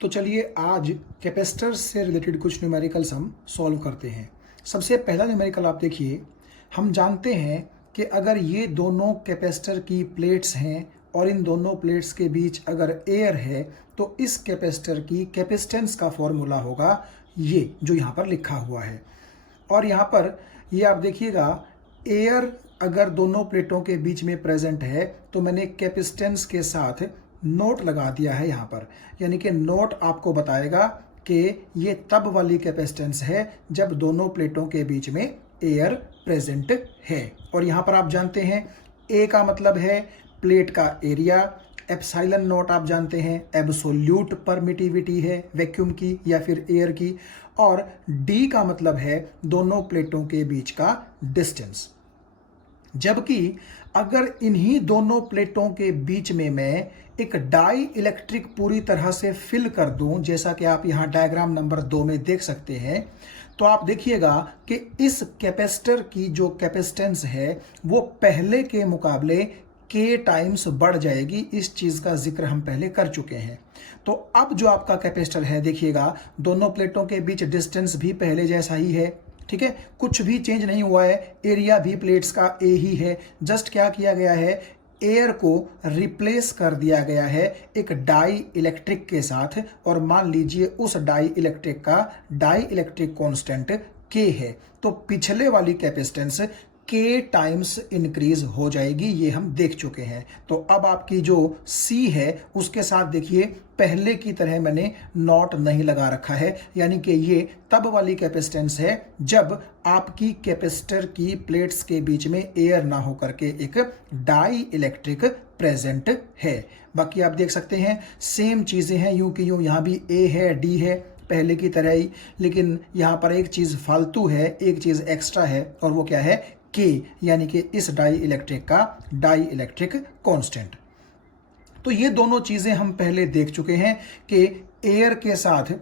तो चलिए आज कैपेसिटर से रिलेटेड कुछ न्यूमेरिकल्स हम सॉल्व करते हैं। सबसे पहला न्यूमेरिकल आप देखिए, हम जानते हैं कि अगर ये दोनों कैपेसिटर की प्लेट्स हैं और इन दोनों प्लेट्स के बीच अगर एयर है तो इस कैपेसिटर की कैपेसिटेंस का फॉर्मूला होगा ये जो यहाँ पर लिखा हुआ है। और यहाँ पर ये आप देखिएगा, एयर अगर दोनों प्लेटों के बीच में प्रेजेंट है तो मैंने कैपेसिटेंस के साथ नोट लगा दिया है यहाँ पर, यानी कि नोट आपको बताएगा कि ये तब वाली कैपेसिटेंस है जब दोनों प्लेटों के बीच में एयर प्रेजेंट है। और यहाँ पर आप जानते हैं ए का मतलब है प्लेट का एरिया, एप्सिलॉन नोट आप जानते हैं एब्सोल्यूट परमिटिविटी है वैक्यूम की या फिर एयर की, और डी का मतलब है दोनों प्लेटों के बीच का डिस्टेंस। जबकि अगर इन्हीं दोनों प्लेटों के बीच में मैं एक डाई इलेक्ट्रिक पूरी तरह से फिल कर दूं, जैसा कि आप यहां डायग्राम नंबर 2 में देख सकते हैं, तो आप देखिएगा कि इस कैपेसिटर की जो कैपेसिटेंस है वो पहले के मुकाबले के टाइम्स बढ़ जाएगी। इस चीज का जिक्र हम पहले कर चुके हैं। तो अब जो आपका कैपेसिटर है देखिएगा, दोनों प्लेटों के बीच डिस्टेंस भी पहले जैसा ही है, ठीक है, कुछ भी चेंज नहीं हुआ है, एरिया भी प्लेट्स का ए ही है। जस्ट क्या किया गया है, एयर को रिप्लेस कर दिया गया है एक डाई इलेक्ट्रिक के साथ, और मान लीजिए उस डाई इलेक्ट्रिक का डाई इलेक्ट्रिक कांस्टेंट के है, तो पिछले वाली कैपेसिटेंस के टाइम्स इंक्रीज हो जाएगी, ये हम देख चुके हैं। तो अब आपकी जो सी है उसके साथ देखिए पहले की तरह मैंने नॉट नहीं लगा रखा है, यानी कि ये तब वाली कैपेसिटेंस है जब आपकी कैपेसिटर की प्लेट्स के बीच में एयर ना होकर के एक डाई इलेक्ट्रिक प्रेजेंट है। बाकी आप देख सकते हैं सेम चीजें हैं, यूं की यूं यहाँ भी ए है डी है पहले की तरह ही, लेकिन यहाँ पर एक चीज फालतू है, एक चीज एक्स्ट्रा है, और वो क्या है, के, यानी कि इस डाई इलेक्ट्रिक का डाई इलेक्ट्रिक कांस्टेंट। तो ये दोनों चीजें हम पहले देख चुके हैं कि एयर के साथ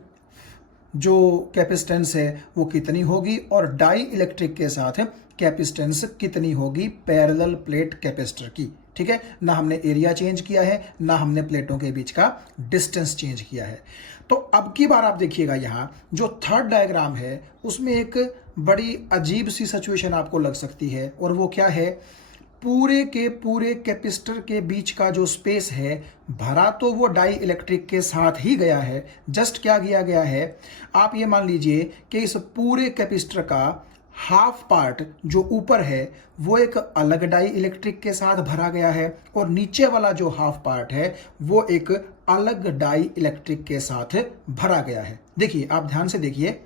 जो कैपेसिटेंस है वो कितनी होगी और डाई इलेक्ट्रिक के साथ कैपेसिटेंस कितनी होगी पैरेलल प्लेट कैपेसिटर की। ठीक है, ना हमने एरिया चेंज किया है, ना हमने प्लेटों के बीच का डिस्टेंस चेंज किया है। तो अब की बार आप देखिएगा, यहां जो थर्ड डायग्राम है उसमें एक बड़ी अजीब सी सिचुएशन आपको लग सकती है, और वो क्या है, पूरे के पूरे कैपेसिटर के बीच का जो स्पेस है भरा तो वो डाई इलेक्ट्रिक के साथ ही गया है। जस्ट क्या किया गया है, आप ये मान लीजिए कि इस पूरे कैपेसिटर का हाफ पार्ट जो ऊपर है वो एक अलग डाई इलेक्ट्रिक के साथ भरा गया है, और नीचे वाला जो हाफ पार्ट है वो एक अलग डाई इलेक्ट्रिक के साथ भरा गया है। देखिए, आप ध्यान से देखिए,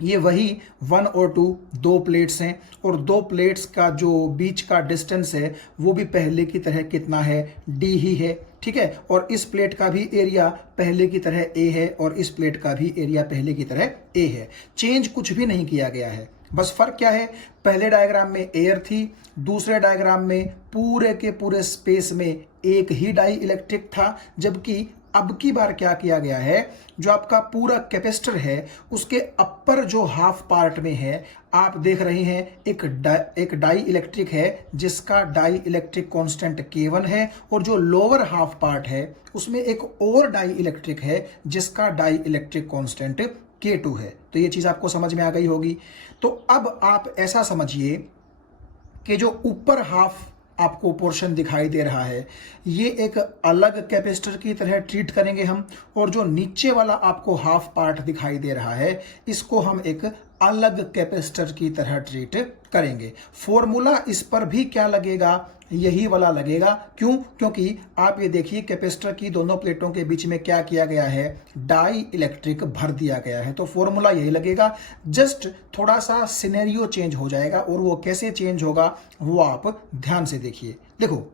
ये वही 1 और 2 दो प्लेट्स हैं, और दो प्लेट्स का जो बीच का डिस्टेंस है वो भी पहले की तरह कितना है, डी ही है। ठीक है, और इस प्लेट का भी एरिया पहले की तरह ए है, और इस प्लेट का भी एरिया पहले की तरह ए है। चेंज कुछ भी नहीं किया गया है, बस फर्क क्या है, पहले डायग्राम में एयर थी, दूसरे डायग्राम में पूरे के पूरे स्पेस में एक ही डाई इलेक्ट्रिक था। जबकि अब की बार क्या किया गया है, जो आपका पूरा कैपेसिटर है उसके अपर जो हाफ पार्ट में है आप देख रहे हैं एक डाई इलेक्ट्रिक है जिसका डाई इलेक्ट्रिक कांस्टेंट K1 है, और जो लोअर हाफ पार्ट है उसमें एक और डाई इलेक्ट्रिक है जिसका डाई इलेक्ट्रिक कांस्टेंट K2 है। तो ये चीज आपको समझ में आ गई होगी। तो अब आप ऐसा समझिए कि जो ऊपर हाफ आपको पोर्शन दिखाई दे रहा है ये एक अलग कैपेसिटर की तरह ट्रीट करेंगे हम, और जो नीचे वाला आपको हाफ पार्ट दिखाई दे रहा है इसको हम एक अलग कैपेसिटर की तरह ट्रीट करेंगे। फॉर्मूला इस पर भी क्या लगेगा, यही वाला लगेगा। क्यों? क्योंकि आप ये देखिए कैपेसिटर की दोनों प्लेटों के बीच में क्या किया गया है, डाई इलेक्ट्रिक भर दिया गया है, तो फॉर्मूला यही लगेगा। जस्ट थोड़ा सा सिनेरियो चेंज हो जाएगा, और वो कैसे चेंज होगा वो आप ध्यान से देखिए। देखो,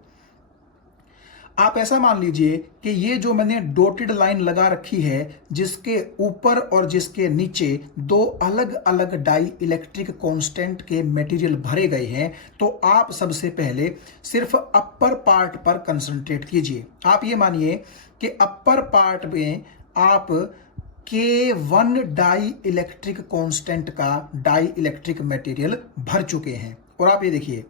आप ऐसा मान लीजिए कि ये जो मैंने डॉटेड लाइन लगा रखी है जिसके ऊपर और जिसके नीचे दो अलग अलग डाई इलेक्ट्रिक कांस्टेंट के मटेरियल भरे गए हैं, तो आप सबसे पहले सिर्फ अपर पार्ट पर कंसंट्रेट कीजिए। आप ये मानिए कि अपर पार्ट में आप K1 डाई इलेक्ट्रिक कांस्टेंट का डाई इलेक्ट्रिक मटेरियल भर चुके हैं, और आप ये देखिए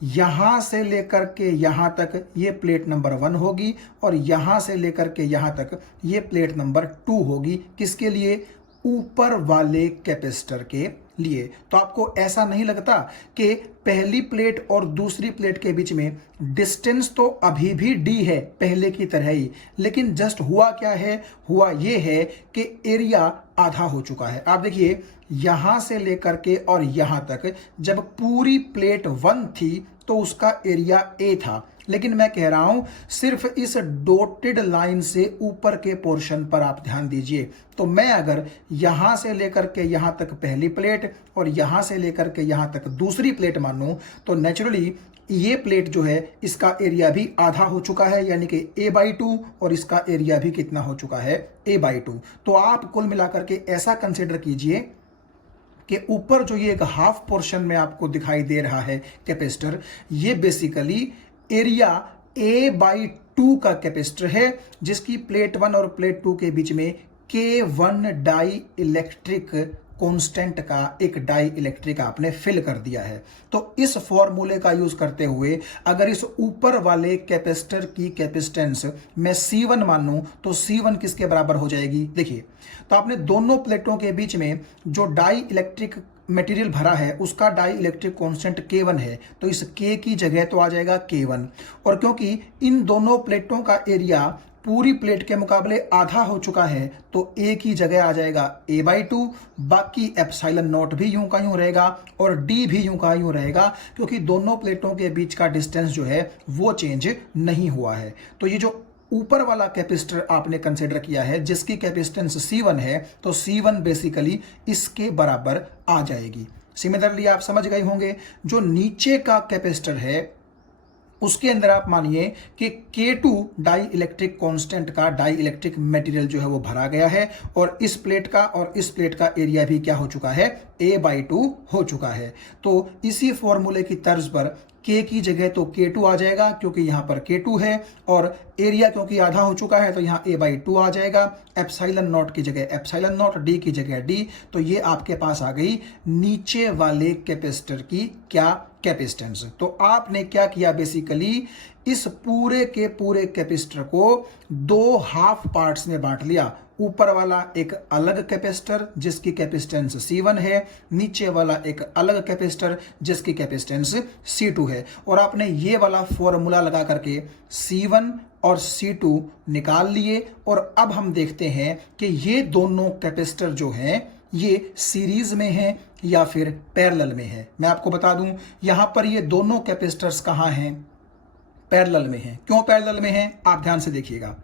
यहां से लेकर के यहां तक ये प्लेट नंबर 1 होगी और यहां से लेकर के यहां तक ये प्लेट नंबर 2 होगी। किसके लिए? ऊपर वाले कैपेसिटर के लिए। तो आपको ऐसा नहीं लगता कि पहली प्लेट और दूसरी प्लेट के बीच में डिस्टेंस तो अभी भी d है पहले की तरह ही, लेकिन जस्ट हुआ क्या है? हुआ ये है कि एरिया आधा हो चुका है। आप देखिए यहां से लेकर के और यहां तक जब पूरी प्लेट 1 थी तो उसका एरिया a था, लेकिन मैं कह रहा हूं सिर्फ इस डॉटेड लाइन से ऊपर के पोर्शन पर आप ध्यान दीजिए। तो मैं अगर यहां से लेकर के यहां तक पहली प्लेट और यहां से लेकर के यहां तक दूसरी प्लेट मानूं तो नेचुरली ये प्लेट जो है इसका एरिया भी आधा हो चुका है, यानी कि a/2, और इसका एरिया भी कितना हो चुका है? a/2। तो आप कुल मिलाकर के ऐसा कंसिडर कीजिए कि ऊपर जो ये एक हाफ पोर्शन में आपको दिखाई दे रहा है कैपेसिटर, ये बेसिकली एरिया a/2 का कैपेसिटर है, जिसकी प्लेट 1 और प्लेट 2 के बीच में K1 डाई इलेक्ट्रिक कांस्टेंट का एक डाई इलेक्ट्रिक आपने फिल कर दिया है। तो इस फॉर्मूले का यूज करते हुए अगर इस ऊपर वाले कैपेसिटर की कैपेसिटेंस मैं C1 मानूं तो C1 किसके बराबर हो जाएगी? देखिए, तो आपने दोनों प्लेटों के बीच में जो डाई इलेक्ट्रिक मटेरियल भरा है उसका डाई इलेक्ट्रिक कांस्टेंट K1 है, तो इस K की जगह तो आ जाएगा K1। और क्योंकि इन दोनों प्लेटों का एरिया पूरी प्लेट के मुकाबले आधा हो चुका है तो A की जगह आ जाएगा a/2, बाकी एप्सिलॉन नॉट भी यूं का यूं रहेगा और D भी यूं का यूं रहेगा, क्योंकि दोनों प्लेटों के बीच का डिस्टेंस जो है वो चेंज नहीं हुआ है। तो ये जो ऊपर वाला कैपेसिटर आपने कंसिडर किया है जिसकी कैपेसिटेंस C1 है, तो C1 बेसिकली इसके बराबर आ जाएगी। सिमिलरली आप समझ गए होंगे जो नीचे का कैपेसिटर है उसके अंदर आप मानिए कि K2 डाई इलेक्ट्रिक कांस्टेंट का डाई इलेक्ट्रिक मटेरियल जो है वो भरा गया है और इस प्लेट का और इस प्लेट का एरिया भी क्या हो चुका है? a/2 हो चुका है। तो इसी फॉर्मूले की तर्ज पर K की जगह तो K2 आ जाएगा क्योंकि यहां पर K2 है, और एरिया क्योंकि आधा हो चुका है तो यहां a/2 आ जाएगा। एप्सिलॉन नॉट की जगह एप्सिलॉन नॉट, D की जगह D। तो ये आपके पास आ गई नीचे वाले कैपेसिटर की क्या? कैपेसिटेंस। तो आपने क्या किया? बेसिकली इस पूरे के पूरे कैपेसिटर को दो हाफ पार्ट्स में बांट लिया। ऊपर वाला एक अलग कैपेसिटर जिसकी कैपेसिटेंस C1 है, नीचे वाला एक अलग कैपेसिटर जिसकी कैपेसिटेंस C2 है, और आपने ये वाला फॉर्मूला लगा करके C1 और C2 निकाल लिए। और अब हम देखते हैं कि ये दोनों कैपेसिटर जो हैं ये सीरीज में है या फिर पैरेलल में है। मैं आपको बता दूं यहां पर ये दोनों कैपेसिटर्स कहां हैं? पैरेलल में हैं। क्यों पैरेलल में हैं? आप ध्यान से देखिएगा।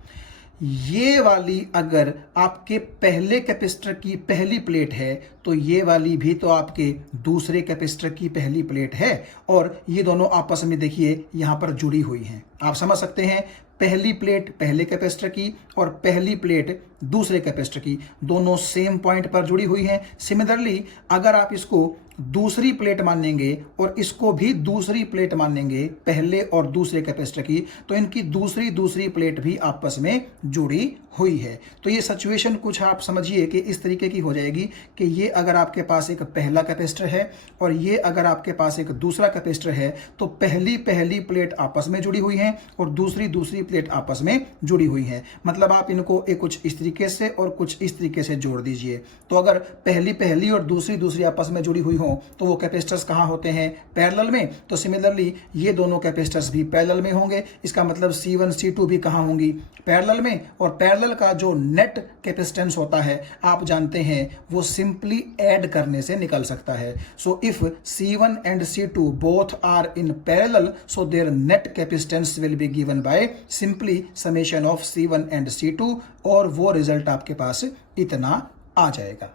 ये वाली अगर आपके पहले कैपेसिटर की पहली प्लेट है तो ये वाली भी तो आपके दूसरे कैपेसिटर की पहली प्लेट है, और ये दोनों आपस में देखिए यहां पर जुड़ी हुई हैं। आप समझ सकते हैं पहली प्लेट पहले कैपेसिटर की और पहली प्लेट दूसरे कैपेसिटर की, दोनों सेम पॉइंट पर जुड़ी हुई हैं। सिमिलरली अगर आप इसको दूसरी प्लेट मानेंगे और इसको भी दूसरी प्लेट मानेंगे पहले और दूसरे कैपेसिटर की, तो इनकी दूसरी प्लेट भी आपस में जुड़ी हुई है। तो ये सिचुएशन कुछ आप समझिए कि इस तरीके की हो जाएगी कि ये अगर आपके पास एक पहला कैपेसिटर है और ये अगर आपके पास एक दूसरा कैपेसिटर है तो पहली प्लेट आपस में जुड़ी हुई हैं और दूसरी प्लेट आपस में जुड़ी हुई हैं। मतलब आप इनको एक कुछ इस तरीके से और कुछ इस तरीके से जोड़ दीजिए। तो अगर पहली और दूसरी आपस में जुड़ी हुई हो तो वो कैपेसिटर्स कहां होते हैं? पैरेलल में। तो सिमिलरली ये दोनों कैपेसिटर्स भी पैरेलल में होंगे। इसका मतलब C1 C2 भी कहां होंगी? पैरेलल में। और पैरेलल का जो नेट कैपेसिटेंस होता है आप जानते हैं वो सिंपली ऐड करने से निकल सकता है। So if C1 and C2 both are in parallel so there net capacitance will be given by simply summation of C1 and C2, और वो रिजल्ट आपके पास इतना आ जाएगा।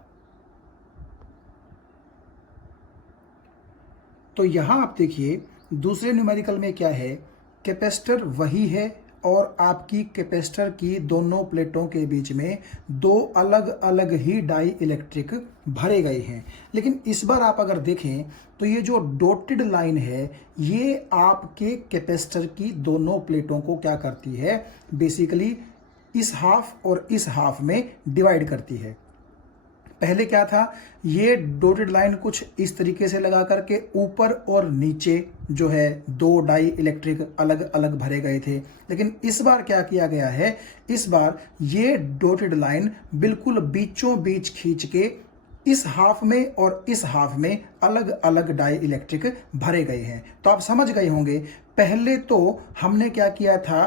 तो यहां आप देखिए दूसरे न्यूमेरिकल में क्या है, कैपेसिटर वही है और आपकी कैपेसिटर की दोनों प्लेटों के बीच में दो अलग अलग ही डाई इलेक्ट्रिक भरे गए हैं। लेकिन इस बार आप अगर देखें तो ये जो डॉटेड लाइन है ये आपके कैपेसिटर की दोनों प्लेटों को क्या करती है? बेसिकली इस हाफ और इस हाफ में डिवाइड करती है। पहले क्या था, ये डॉटेड लाइन कुछ इस तरीके से लगा करके ऊपर और नीचे जो है दो डाई इलेक्ट्रिक अलग अलग भरे गए थे। लेकिन इस बार क्या किया गया है, इस बार ये डॉटेड लाइन बिल्कुल बीचों बीच खींच के इस हाफ में और इस हाफ में अलग अलग डाई इलेक्ट्रिक भरे गए हैं। तो आप समझ गए होंगे, पहले तो हमने क्या किया था,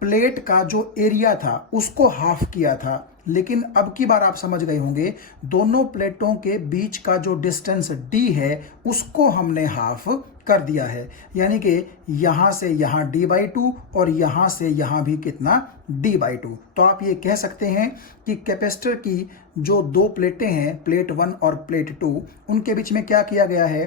प्लेट का जो एरिया था उसको हाफ किया था, लेकिन अब की बार आप समझ गए होंगे दोनों प्लेटों के बीच का जो डिस्टेंस d है उसको हमने हाफ कर दिया है। यानी कि यहां से यहां d/2 और यहां से यहां भी कितना, d/2। तो आप ये कह सकते हैं कि कैपेसिटर की जो दो प्लेटें हैं, प्लेट 1 और प्लेट 2, उनके बीच में क्या किया गया है,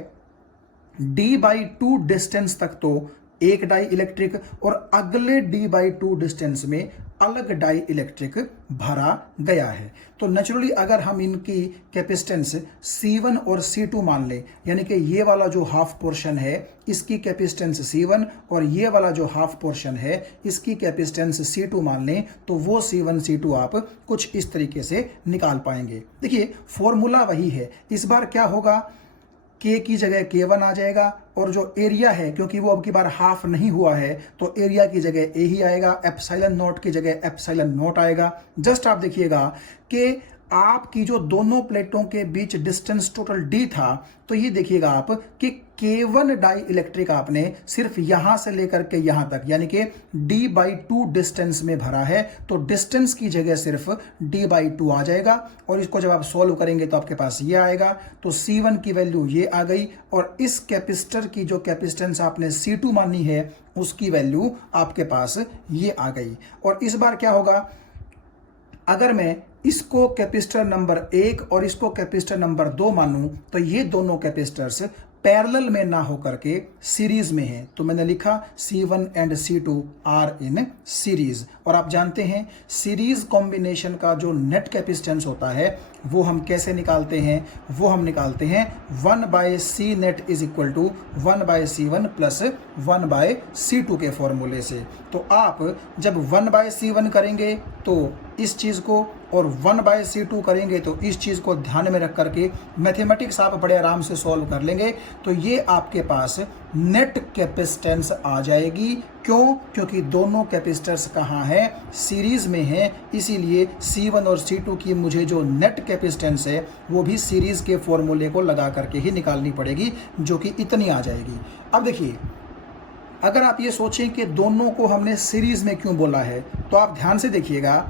d/2 डिस्टेंस तक तो एक डाई इलेक्ट्रिक और अगले d/2 डिस्टेंस में अलग डाई इलेक्ट्रिक भरा गया है। तो नेचुरली अगर हम इनकी कैपेसिटेंस C1 और C2 मान लें, यानी कि ये वाला जो हाफ पोर्शन है इसकी कैपेसिटेंस C1 और ये वाला जो हाफ पोर्शन है इसकी कैपेसिटेंस C2 मान लें, तो वो C1 C2 आप कुछ इस तरीके से निकाल पाएंगे। देखिए फॉर्मूला वही है, इस बार क्या होगा, K की जगह K1 आ जाएगा और जो एरिया है, क्योंकि वो अब की बार हाफ नहीं हुआ है तो एरिया की जगह A ही आएगा, एप्सिलॉन नॉट की जगह एप्सिलॉन नॉट आएगा। जस्ट आप देखिएगा कि आपकी जो दोनों प्लेटों के बीच डिस्टेंस टोटल d था, तो ये देखिएगा आप कि K1 डाई इलेक्ट्रिक आपने सिर्फ यहां से लेकर के यहां तक यानी कि d/2 डिस्टेंस में भरा है, तो डिस्टेंस की जगह सिर्फ d/2 आ जाएगा और इसको जब आप सॉल्व करेंगे तो आपके पास ये आएगा। तो C1 की वैल्यू ये आ गई और इस कैपेसिटर की जो कैपेसिटेंस आपने C2 मानी है उसकी वैल्यू आपके पास ये आ गई। और इस बार क्या होगा, अगर मैं इसको कैपेसिटर नंबर 1 और इसको कैपेसिटर नंबर 2 मानूं तो ये दोनों कैपेसिटर्स पैरेलल में ना होकर के सीरीज में हैं। तो मैंने लिखा C1 and C2 are in series. और आप जानते हैं सीरीज कॉम्बिनेशन का जो नेट कैपेसिटेंस होता है वो हम कैसे निकालते हैं, वो हम निकालते हैं 1/C net is equal to 1/C1 plus 1/C2 के फॉर्मूले से। तो आप जब 1/C1 करेंगे तो इस चीज को और 1/C2 करेंगे तो इस चीज को ध्यान में रख करके मैथमेटिक्स आप बड़े आराम से सॉल्व कर लेंगे। तो ये आपके पास नेट कैपेसिटेंस आ जाएगी। क्यों? क्योंकि दोनों कैपेसिटर्स कहाँ हैं, सीरीज में हैं, इसीलिए C1 और C2 की मुझे जो नेट कैपेसिटेंस है वो भी सीरीज के फॉर्मूले को लगा करके ही निकालनी पड़ेगी, जो कि इतनी आ जाएगी। अब देखिए, अगर आप ये सोचें कि दोनों को हमने सीरीज में क्यों बोला है, तो आप ध्यान से देखिएगा,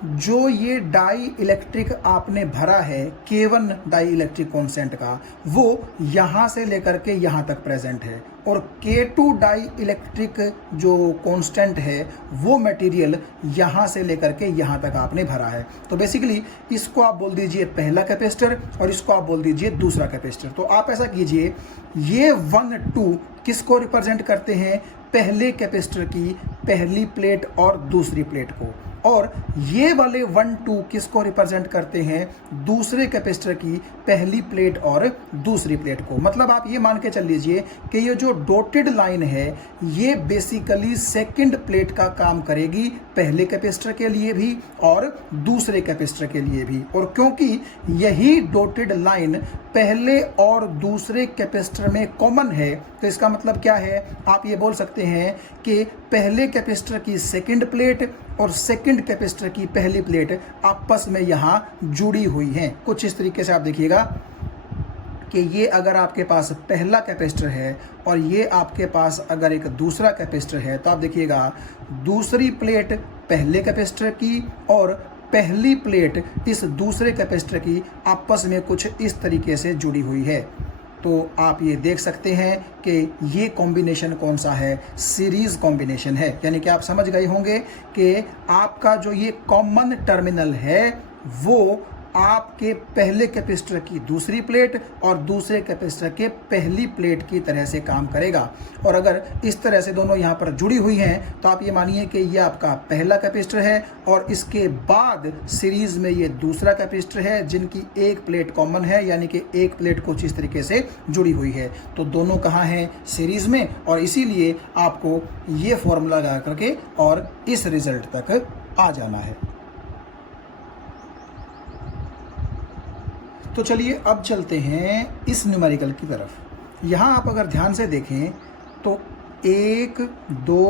जो ये डाई इलेक्ट्रिक आपने भरा है K1 डाई इलेक्ट्रिक कॉन्स्टेंट का, वो यहाँ से लेकर के यहाँ तक प्रेजेंट है और K2 डाई इलेक्ट्रिक जो कांस्टेंट है वो मटेरियल यहाँ से लेकर के यहाँ तक आपने भरा है। तो बेसिकली इसको आप बोल दीजिए पहला कैपेसिटर और इसको आप बोल दीजिए दूसरा कैपेसिटर। तो आप ऐसा कीजिए, ये 1 2 किसको रिप्रेजेंट करते हैं, पहले कैपेसिटर की पहली प्लेट और दूसरी प्लेट को, और ये वाले 1 2 किसको रिप्रेजेंट करते हैं, दूसरे कैपेसिटर की पहली प्लेट और दूसरी प्लेट को। मतलब आप ये मान के चल लीजिए कि ये जो डॉटेड लाइन है ये बेसिकली सेकंड प्लेट का काम करेगी, पहले कैपेसिटर के लिए भी और दूसरे कैपेसिटर के लिए भी। और क्योंकि यही डॉटेड लाइन पहले और दूसरे कैपेसिटर में कॉमन है, तो इसका मतलब क्या है, आप ये बोल सकते हैं कि पहले कैपेसिटर की सेकंड प्लेट और सेकंड कैपेसिटर की पहली प्लेट आपस में यहाँ जुड़ी हुई हैं। कुछ इस तरीके से आप देखिएगा कि ये अगर आपके पास पहला कैपेसिटर है और ये आपके पास अगर एक दूसरा कैपेसिटर है, तो आप देखिएगा दूसरी प्लेट पहले कैपेसिटर की और पहली प्लेट इस दूसरे कैपेसिटर की आपस में कुछ इस तरीके से जुड़ी हुई है। तो आप ये देख सकते हैं कि ये कॉम्बिनेशन कौन सा है, सीरीज कॉम्बिनेशन है। यानी कि आप समझ गए होंगे कि आपका जो ये कॉमन टर्मिनल है वो आपके पहले कैपेसिटर की दूसरी प्लेट और दूसरे कैपेसिटर के पहली प्लेट की तरह से काम करेगा। और अगर इस तरह से दोनों यहाँ पर जुड़ी हुई हैं तो आप ये मानिए कि ये आपका पहला कैपेसिटर है और इसके बाद सीरीज में ये दूसरा कैपेसिटर है जिनकी एक प्लेट कॉमन है, यानी कि एक प्लेट कुछ इस तरीके से जुड़ी हुई है। तो दोनों कहाँ हैं, सीरीज में, और इसीलिए आपको ये फॉर्मूला लगा करके और इस रिजल्ट तक आ जाना है। तो चलिए अब चलते हैं इस न्यूमेरिकल की तरफ। यहाँ आप अगर ध्यान से देखें तो 1 2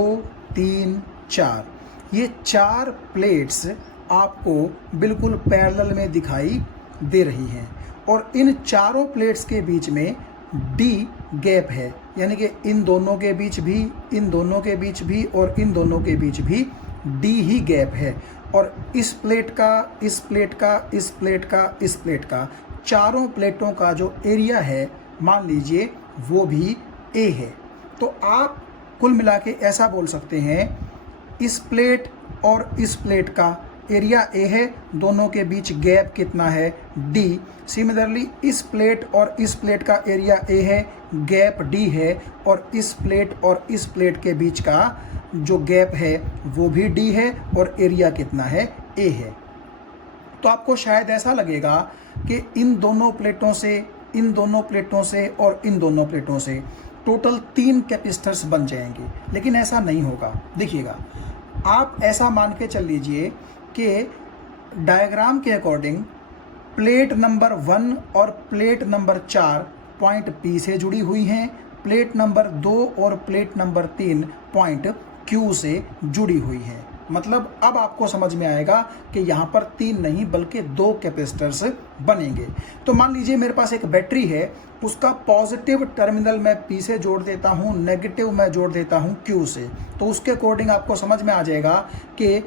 3 4 ये 4 प्लेट्स आपको बिल्कुल पैरेलल में दिखाई दे रही हैं और इन चारों प्लेट्स के बीच में डी गैप है, यानी कि इन दोनों के बीच भी, इन दोनों के बीच भी और इन दोनों के बीच भी डी ही गैप है। और इस प्लेट का, इस प्लेट का, इस प्लेट का, इस प्लेट का, चारों प्लेटों का जो एरिया है मान लीजिए वो भी ए है। तो आप कुल मिला के ऐसा बोल सकते हैं इस प्लेट और इस प्लेट का एरिया ए है, दोनों के बीच गैप कितना है, डी। सिमिलरली इस प्लेट और इस प्लेट का एरिया ए है, गैप डी है, और इस प्लेट के बीच का जो गैप है वो भी डी है और एरिया कितना है, ए है। तो आपको शायद ऐसा लगेगा कि इन दोनों प्लेटों से, इन दोनों प्लेटों से और इन दोनों प्लेटों से टोटल 3 कैपेसिटर्स बन जाएंगे, लेकिन ऐसा नहीं होगा। देखिएगा, आप ऐसा मान के चल लीजिए कि डायग्राम के अकॉर्डिंग प्लेट नंबर 1 और प्लेट नंबर 4 पॉइंट P से जुड़ी हुई हैं, प्लेट नंबर 2 और प्लेट नंबर 3 पॉइंट Q से जुड़ी हुई हैं। मतलब अब आपको समझ में आएगा कि यहाँ पर 3 नहीं बल्कि 2 कैपेसिटर्स बनेंगे। तो मान लीजिए मेरे पास एक बैटरी है, उसका पॉजिटिव टर्मिनल मैं P से जोड़ देता हूँ, नेगेटिव मैं जोड़ देता हूँ Q से। तो उसके अकॉर्डिंग आपको समझ में आ जाएगा कि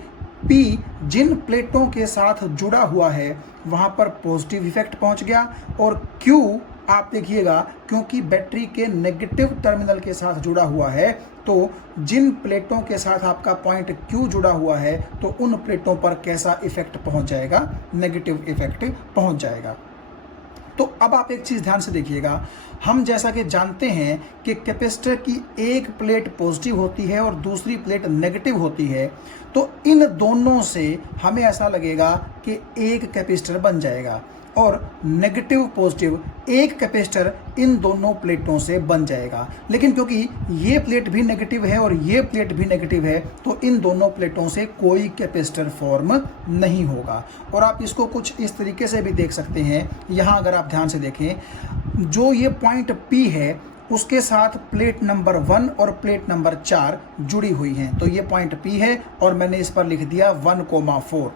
P जिन प्लेटों के साथ जुड़ा हुआ है वहाँ पर पॉजिटिव इफेक्ट पहुँच गया, और Q आप देखिएगा क्योंकि बैटरी के नेगेटिव टर्मिनल के साथ जुड़ा हुआ है, तो जिन प्लेटों के साथ आपका पॉइंट Q जुड़ा हुआ है तो उन प्लेटों पर कैसा इफेक्ट पहुंच जाएगा, नेगेटिव इफेक्ट पहुंच जाएगा। तो अब आप एक चीज़ ध्यान से देखिएगा, हम जैसा कि जानते हैं कि कैपेसिटर की एक प्लेट पॉजिटिव होती है और दूसरी प्लेट नेगेटिव होती है, तो इन दोनों से हमें ऐसा लगेगा कि एक कैपेसिटर बन जाएगा और नेगेटिव पॉजिटिव एक कैपेसिटर इन दोनों प्लेटों से बन जाएगा। लेकिन क्योंकि ये प्लेट भी नेगेटिव है और ये प्लेट भी नेगेटिव है, तो इन दोनों प्लेटों से कोई कैपेसिटर फॉर्म नहीं होगा। और आप इसको कुछ इस तरीके से भी देख सकते हैं। यहाँ अगर आप ध्यान से देखें, जो ये पॉइंट P है उसके साथ प्लेट नंबर 1 और प्लेट नंबर 4 जुड़ी हुई हैं। तो ये पॉइंट P है और मैंने इस पर लिख दिया 1,4।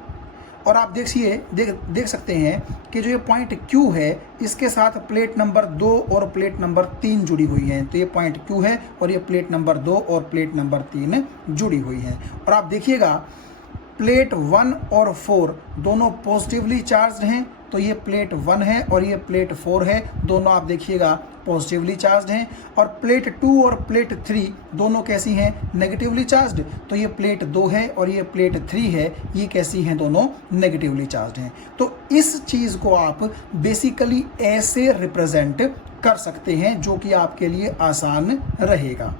और आप देख सकते हैं कि जो ये पॉइंट Q है इसके साथ प्लेट नंबर 2 और प्लेट नंबर 3 जुड़ी हुई हैं। तो ये पॉइंट Q है और ये प्लेट नंबर 2 और प्लेट नंबर 3 जुड़ी हुई हैं। और आप देखिएगा प्लेट 1 और 4 दोनों पॉजिटिवली चार्ज्ड हैं, तो ये प्लेट 1 है और ये प्लेट 4 है, दोनों आप देखिएगा पॉजिटिवली चार्ज्ड हैं। और प्लेट 2 और प्लेट 3 दोनों कैसी हैं, नेगेटिवली चार्ज्ड। तो ये प्लेट 2 है और ये प्लेट 3 है, ये कैसी हैं, दोनों नेगेटिवली चार्ज्ड हैं। तो इस चीज़ को आप बेसिकली ऐसे रिप्रेजेंट कर सकते हैं जो कि आपके लिए आसान रहेगा।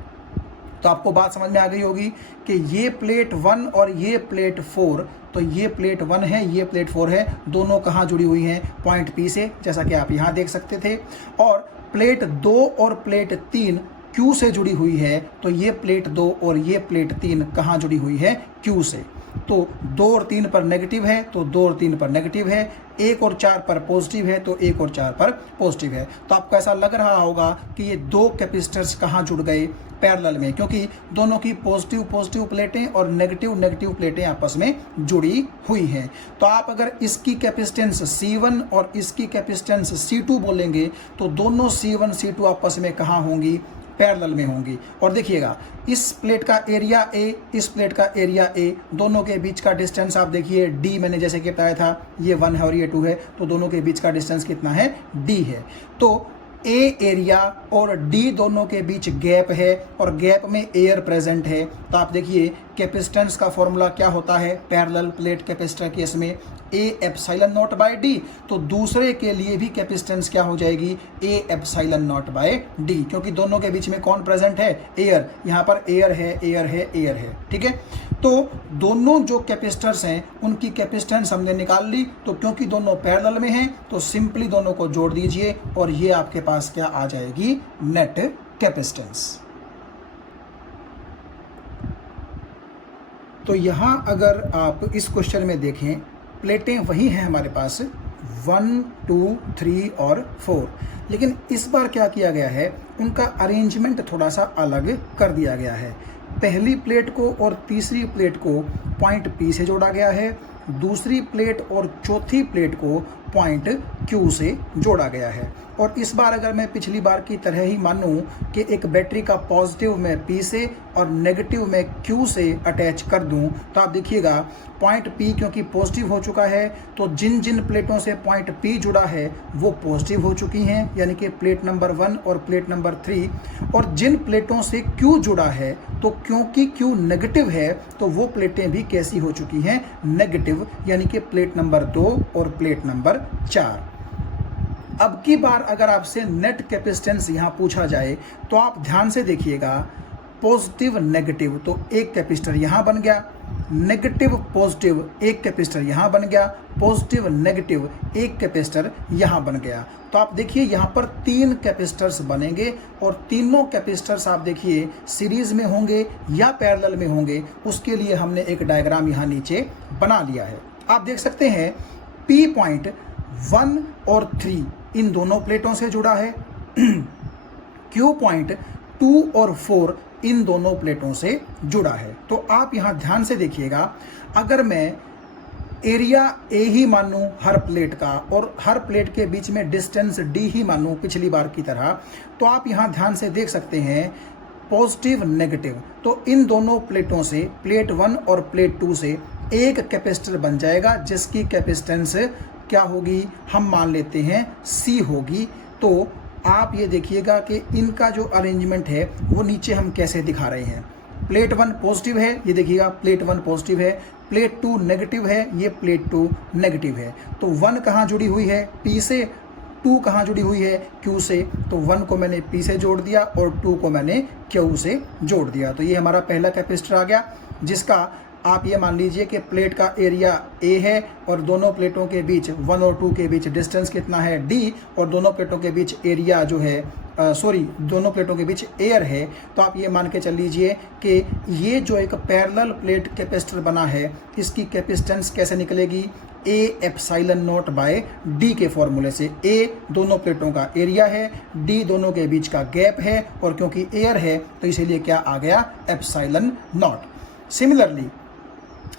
तो आपको बात समझ में आ गई होगी कि ये प्लेट 1 और ये प्लेट 4, तो ये प्लेट 1 है, ये प्लेट 4 है, दोनों कहाँ जुड़ी हुई हैं, पॉइंट P से, जैसा कि आप यहाँ देख सकते थे। और प्लेट 2 और प्लेट 3 Q से जुड़ी हुई है, तो ये प्लेट 2 और ये प्लेट 3 कहाँ जुड़ी हुई है, Q से। तो 2 और 3 पर नेगेटिव है, तो 2 और 3 पर नेगेटिव है, 1 और 4 पर पॉजिटिव है, तो 1 और 4 पर पॉजिटिव है। तो आपको ऐसा लग रहा होगा कि ये 2 कैपेसिटर्स कहाँ जुड़ गए, पैरेलल में, क्योंकि दोनों की पॉजिटिव प्लेटें और नेगेटिव प्लेटें आपस में जुड़ी हुई हैं। तो आप अगर इसकी कैपेसिटेंस C1 और इसकी कैपेसिटेंस C2 बोलेंगे तो दोनों C1 C2 आपस में कहाँ होंगी, पैरेलल में होंगी। और देखिएगा इस प्लेट का एरिया A, इस प्लेट का एरिया A, दोनों के बीच का डिस्टेंस आप देखिए D, मैंने जैसे कि बताया था ये 1 है और ये 2 है, तो दोनों के बीच का डिस्टेंस कितना है, D है। तो A एरिया और D दोनों के बीच गैप है और गैप में एयर प्रेजेंट है। तो आप देखिए कैपेसिटेंस का फॉर्मूला क्या होता है पैरेलल प्लेट कैपेसिटर केस में, A epsilon naught by D। तो दूसरे के लिए भी कैपेसिटेंस क्या हो जाएगी, A epsilon naught by D, क्योंकि दोनों के बीच में कौन प्रेजेंट है, एयर। यहाँ पर एयर है, एयर है, एयर है, ठीक है। तो दोनों जो कैपेसिटर्स हैं उनकी कैपेसिटेंस हमने निकाल ली। तो क्योंकि दोनों पैरेलल में हैं तो सिंपली दोनों को जोड़ दीजिए और ये आपके पास क्या आ जाएगी, नेट कैपेसिटेंस। तो यहाँ अगर आप इस क्वेश्चन में देखें, प्लेटें वही हैं हमारे पास, 1, 2, 3 और 4। लेकिन इस बार क्या किया गया है, उनका अरेंजमेंट थोड़ा सा अलग कर दिया गया है। पहली प्लेट को और तीसरी प्लेट को पॉइंट P से जोड़ा गया है, दूसरी प्लेट और चौथी प्लेट को पॉइंट Q से जोड़ा गया है। और इस बार अगर मैं पिछली बार की तरह ही मानूं कि एक बैटरी का पॉजिटिव मैं P से और नेगेटिव मैं Q से अटैच कर दूं, तो आप देखिएगा पॉइंट P क्योंकि पॉजिटिव हो चुका है, तो जिन जिन प्लेटों से पॉइंट P जुड़ा है वो पॉजिटिव हो चुकी हैं, यानी कि प्लेट नंबर 1 और प्लेट नंबर 3। और जिन प्लेटों से Q जुड़ा है, तो क्योंकि Q नेगेटिव है तो वो प्लेटें भी कैसी हो चुकी हैं, नेगेटिव, यानी कि प्लेट नंबर 2 और प्लेट नंबर 4। अब की बार अगर आपसे नेट कैपेसिटेंस यहाँ पूछा जाए तो आप ध्यान से देखिएगा, पॉजिटिव नेगेटिव तो एक कैपेसिटर यहाँ बन गया, नेगेटिव पॉजिटिव एक कैपेसिटर यहाँ बन गया, पॉजिटिव नेगेटिव एक कैपेसिटर यहाँ बन गया। तो आप देखिए यहाँ पर 3 कैपेसिटर्स बनेंगे और तीनों कैपेसिटर्स आप देखिए सीरीज में होंगे या पैरेलल में होंगे, उसके लिए हमने एक डायग्राम यहाँ नीचे बना लिया है। आप देख सकते हैं P पॉइंट 1 और 3 इन दोनों प्लेटों से जुड़ा है, Q पॉइंट 2 और 4 इन दोनों प्लेटों से जुड़ा है। तो आप यहाँ ध्यान से देखिएगा, अगर मैं एरिया A ही मानूं हर प्लेट का और हर प्लेट के बीच में डिस्टेंस D ही मानूं पिछली बार की तरह, तो आप यहाँ ध्यान से देख सकते हैं पॉजिटिव नेगेटिव, तो इन दोनों प्लेटों से प्लेट 1 और प्लेट 2 से एक कैपेसिटर बन जाएगा जिसकी कैपेसिटेंस क्या होगी, हम मान लेते हैं C होगी। तो आप ये देखिएगा कि इनका जो अरेंजमेंट है वो नीचे हम कैसे दिखा रहे हैं। प्लेट 1 पॉजिटिव है, ये देखिएगा प्लेट 1 पॉजिटिव है, प्लेट 2 नेगेटिव है, ये प्लेट 2 नेगेटिव है। तो 1 कहाँ जुड़ी हुई है, P से, 2 कहाँ जुड़ी हुई है, Q से। तो 1 को मैंने P से जोड़ दिया और 2 को मैंने Q से जोड़ दिया। तो ये हमारा पहला कैपेसिटर आ गया, जिसका आप ये मान लीजिए कि प्लेट का एरिया A है और दोनों प्लेटों के बीच 1 और 2 के बीच डिस्टेंस कितना है, D, और दोनों प्लेटों के बीच एरिया जो है दोनों प्लेटों के बीच एयर है। तो आप ये मान के चल लीजिए कि ये जो एक पैरेलल प्लेट कैपेसिटर बना है, इसकी कैपेसिटेंस कैसे निकलेगी, A epsilon naught by D के फॉर्मूले से। A दोनों प्लेटों का एरिया है, D दोनों के बीच का गैप है, और क्योंकि एयर है तो इसीलिए क्या आ गया, एप्सिलॉन नॉट। सिमिलरली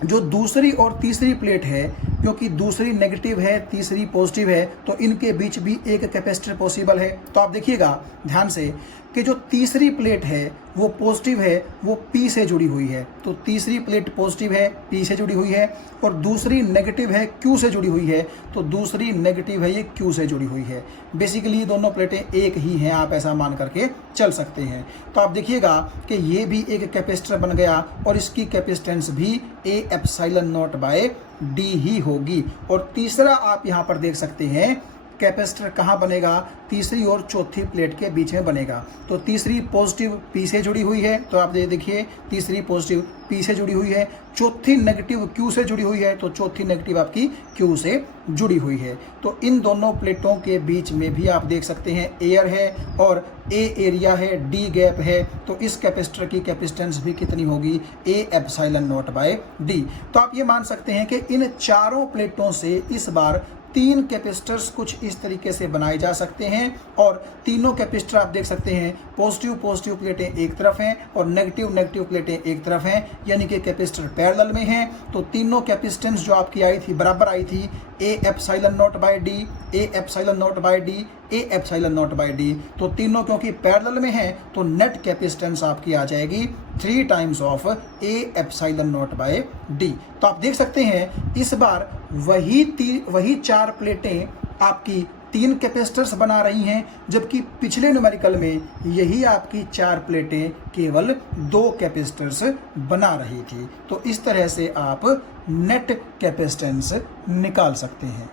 जो दूसरी और तीसरी प्लेट है, क्योंकि दूसरी नेगेटिव है तीसरी पॉजिटिव है, तो इनके बीच भी एक कैपेसिटर पॉसिबल है। तो आप देखिएगा ध्यान से कि जो तीसरी प्लेट है वो पॉजिटिव है, वो P से जुड़ी हुई है। तो तीसरी प्लेट पॉजिटिव है, P से जुड़ी हुई है, और दूसरी नेगेटिव है, Q से जुड़ी हुई है। तो दूसरी नेगेटिव है, ये Q से जुड़ी हुई है। बेसिकली दोनों प्लेटें एक ही हैं, आप ऐसा मान करके चल सकते हैं। तो आप देखिएगा कि ये भी एक कैपेसिटर बन गया और इसकी कैपेसिटेंस भी A epsilon naught by D ही होगी। और तीसरा आप यहाँ पर देख सकते हैं कैपेसिटर कहाँ बनेगा, तीसरी और चौथी प्लेट के बीच में बनेगा। तो तीसरी पॉजिटिव P से जुड़ी हुई है, तो आप देखिए तीसरी पॉजिटिव P से जुड़ी हुई है, चौथी नेगेटिव Q से जुड़ी हुई है, तो चौथी नेगेटिव आपकी Q से जुड़ी हुई है। तो इन दोनों प्लेटों के बीच में भी आप देख सकते हैं एयर है और A एरिया है, D गैप है, तो इस कैपेसिटर की कैपेसिटेंस भी कितनी होगी, A epsilon naught by D। तो आप ये मान सकते हैं कि इन चारों प्लेटों से इस बार 3 कैपेसिटर्स कुछ इस तरीके से बनाए जा सकते हैं, और तीनों कैपेसिटर आप देख सकते हैं पॉजिटिव प्लेटें एक तरफ हैं और नेगेटिव प्लेटें एक तरफ हैं, यानी कि कैपेसिटर पैरेलल में हैं। तो तीनों कैपेसिटेंस जो आपकी आई थी बराबर आई थी, A epsilon naught by D, A epsilon naught by D, A epsilon naught by D। तो तीनों क्योंकि पैरेलल में हैं तो नेट कैपेसिटेंस आपकी आ जाएगी 3 times of A epsilon naught by D। तो आप देख सकते हैं इस बार वही 4 प्लेटें आपकी 3 कैपेसिटर्स बना रही हैं, जबकि पिछले न्यूमेरिकल में यही आपकी 4 प्लेटें केवल 2 कैपेसिटर्स बना रही थी। तो इस तरह से आप नेट कैपेसिटेंस निकाल सकते हैं।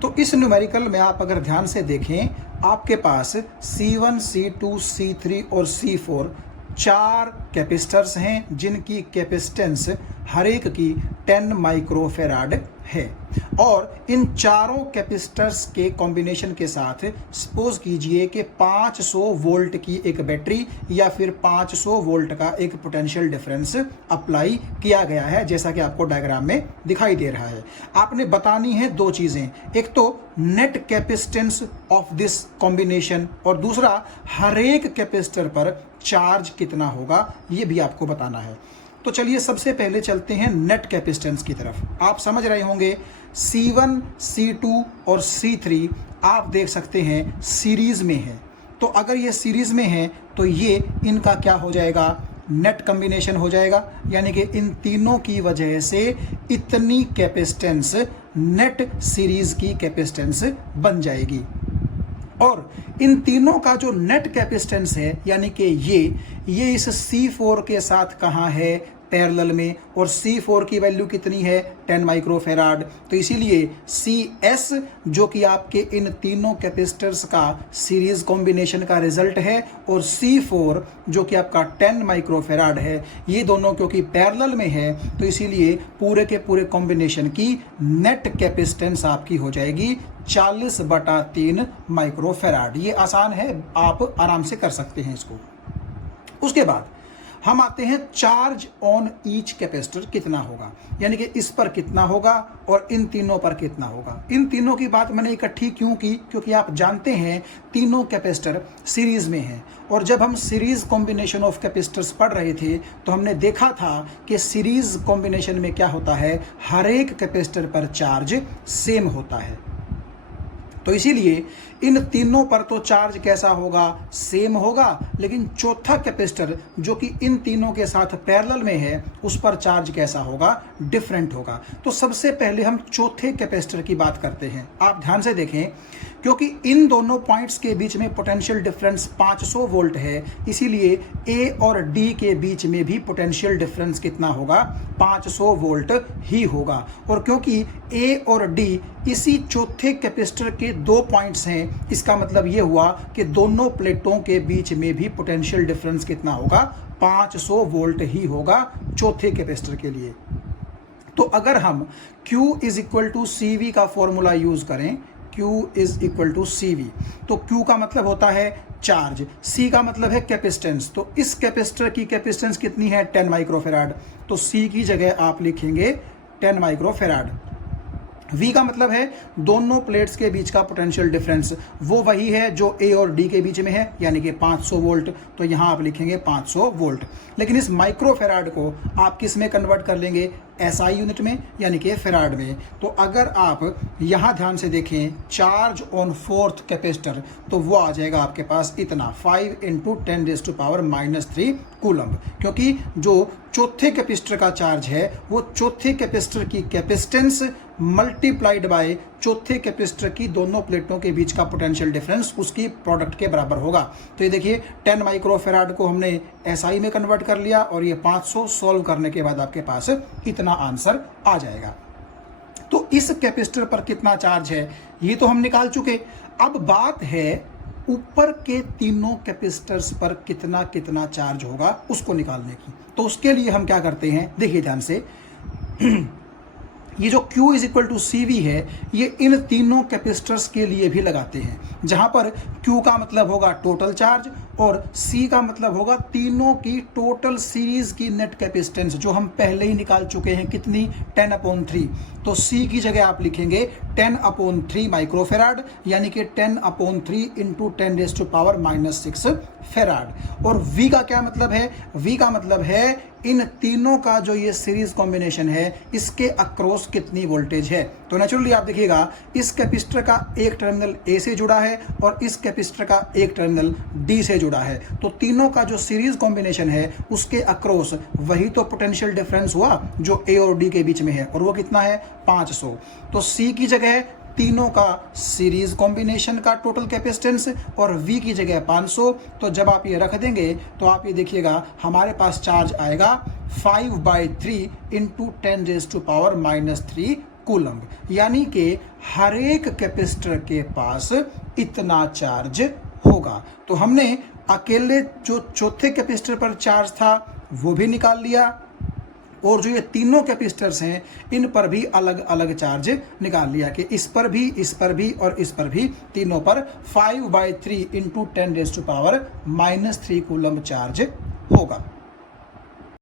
तो इस न्यूमेरिकल में आप अगर ध्यान से देखें, आपके पास C1, C2, C3 और C4 4 कैपेसिटर्स हैं जिनकी कैपेसिटेंस हर एक की 10 माइक्रोफेराड है। और इन चारों कैपेसिटर्स के कॉम्बिनेशन के साथ सपोज कीजिए कि 500 वोल्ट की एक बैटरी या फिर 500 वोल्ट का एक पोटेंशियल डिफरेंस अप्लाई किया गया है, जैसा कि आपको डायग्राम में दिखाई दे रहा है। आपने बतानी है दो चीजें, एक तो net capacitance of this combination और दूसरा हर एक कैपेसिटर पर चार्ज कितना होगा, ये भी आपको बताना है। तो चलिए सबसे पहले चलते हैं नेट कैपेसिटेंस की तरफ। आप समझ रहे होंगे C1, C2 और C3 आप देख सकते हैं सीरीज में है। तो अगर ये सीरीज में है तो ये इनका क्या हो जाएगा, नेट कॉम्बिनेशन हो जाएगा, यानी कि इन तीनों की वजह से इतनी कैपेसिटेंस नेट सीरीज की कैपेसिटेंस बन जाएगी। और इन तीनों का जो नेट कैपेसिटेंस है, यानी कि ये इस C4 के साथ कहाँ है, पैरेलल में, और C4 की वैल्यू कितनी है, 10 माइक्रोफेराड। तो इसीलिए CS जो कि आपके इन तीनों कैपेसिटर्स का सीरीज कॉम्बिनेशन का रिजल्ट है, और C4 जो कि आपका 10 माइक्रोफेराड है, ये दोनों क्योंकि पैरेलल में है तो इसीलिए पूरे के पूरे कॉम्बिनेशन की नेट कैपेसिटेंस आपकी हो जाएगी 40/3 माइक्रोफेराड। ये आसान है, आप आराम से कर सकते हैं इसको। उसके बाद हम आते हैं चार्ज ऑन ईच कैपेसिटर कितना होगा, यानी कि इस पर कितना होगा और इन तीनों पर कितना होगा। इन तीनों की बात मैंने इकट्ठी क्यों की, क्योंकि आप जानते हैं तीनों कैपेसिटर सीरीज में हैं, और जब हम सीरीज कॉम्बिनेशन ऑफ कैपेसिटर्स पढ़ रहे थे तो हमने देखा था कि सीरीज कॉम्बिनेशन में क्या होता है, हर एक कैपेसिटर पर चार्ज सेम होता है। तो इसीलिए इन तीनों पर तो चार्ज कैसा होगा, सेम होगा, लेकिन चौथा कैपेसिटर जो कि इन तीनों के साथ पैरेलल में है उस पर चार्ज कैसा होगा, डिफरेंट होगा। तो सबसे पहले हम चौथे कैपेसिटर की बात करते हैं। आप ध्यान से देखें, क्योंकि इन दोनों पॉइंट्स के बीच में पोटेंशियल डिफरेंस 500 वोल्ट है, इसीलिए ए और डी के बीच में भी पोटेंशियल डिफरेंस कितना होगा, 500 वोल्ट ही होगा। और क्योंकि ए और डी इसी चौथे कैपेसिटर के दो पॉइंट्स हैं, इसका मतलब ये हुआ कि दोनों प्लेटों के बीच में भी पोटेंशियल डिफरेंस कितना होगा, 500 वोल्ट ही होगा चौथे कैपेसिटर के लिए। तो अगर हम Q is equal to CV का फॉर्मूला यूज करें, Q is equal to CV, तो Q का मतलब होता है चार्ज, C का मतलब है कैपेसिटेंस। तो इस कैपेसिटर की कैपेसिटेंस कितनी है, 10 माइक्रोफेराड। तो C की जगह आप लिखेंगे 10 माइक्रोफेराड। V का मतलब है दोनों प्लेट्स के बीच का पोटेंशियल डिफरेंस, वो वही है जो A और D के बीच में है, यानी कि 500 वोल्ट। तो यहां आप लिखेंगे 500 वोल्ट। लेकिन इस माइक्रोफेराड को आप किस में कन्वर्ट कर लेंगे, SI यूनिट में, यानी कि फेराड में। तो अगर आप यहां ध्यान से देखें चार्ज ऑन फोर्थ कैपेसिटर, तो वो आ जाएगा आपके पास इतना 5 × 10⁻³ कूलम्ब, क्योंकि जो चौथे कैपेसिटर का चार्ज है वो चौथे कैपेसिटर की कैपेसिटेंस मल्टीप्लाइड बाय चौथे कैपेसिटर की दोनों प्लेटों के बीच का पोटेंशियल डिफरेंस उसकी प्रोडक्ट के बराबर होगा। तो ये देखिए 10 माइक्रोफेराड को हमने SI में कन्वर्ट कर लिया, और ये 500 सॉल्व करने के बाद आपके पास इतना आंसर आ जाएगा। तो इस कैपेसिटर पर कितना चार्ज है ये तो हम निकाल चुके। अब बात है ऊपर के तीनों कैपेसिटर्स पर कितना कितना चार्ज होगा उसको निकालने की। तो उसके लिए हम क्या करते हैं, देखिए ध्यान से, ये जो Q is equal to CV है, ये इन तीनों कैपेसिटर्स के लिए भी लगाते हैं, जहां पर Q का मतलब होगा टोटल चार्ज और C का मतलब होगा तीनों की टोटल सीरीज की नेट कैपेसिटेंस, जो हम पहले ही निकाल चुके हैं, कितनी, 10/3। तो C की जगह आप लिखेंगे 10/3 माइक्रोफेराड, यानी कि 10/3 × 10⁻⁻6 फेराड। और V का क्या मतलब है, V का मतलब है इन तीनों का जो ये सीरीज कॉम्बिनेशन है इसके अक्रॉस कितनी वोल्टेज है। तो नेचुरली आप देखिएगा इस कैपेसिटर का एक टर्मिनल A से जुड़ा है और इस कैपेसिटर का एक टर्मिनल D से जुड़ा है, तो तीनों का जो सीरीज कॉम्बिनेशन है उसके अक्रॉस वही तो पोटेंशियल डिफरेंस हुआ जो A और D के बीच में है, और वो कितना है, 500। तो C की जगह तीनों का सीरीज कॉम्बिनेशन का टोटल कैपेसिटेंस और V की जगह 500। तो जब आप ये रख देंगे तो आप ये देखिएगा हमारे पास चार्ज आएगा 5/3 × 10⁻³ कूलम्ब, यानी कि हर एक कैपेसिटर के पास इतना चार्ज होगा। तो हमने अकेले जो चौथे कैपेसिटर पर चार्ज था वो भी निकाल लिया, और जो ये तीनों कैपेसिटर्स हैं इन पर भी अलग अलग चार्ज निकाल लिया कि इस पर भी, इस पर भी और इस पर भी, तीनों पर 5/3 × 10⁻³ कूलम्ब चार्ज होगा।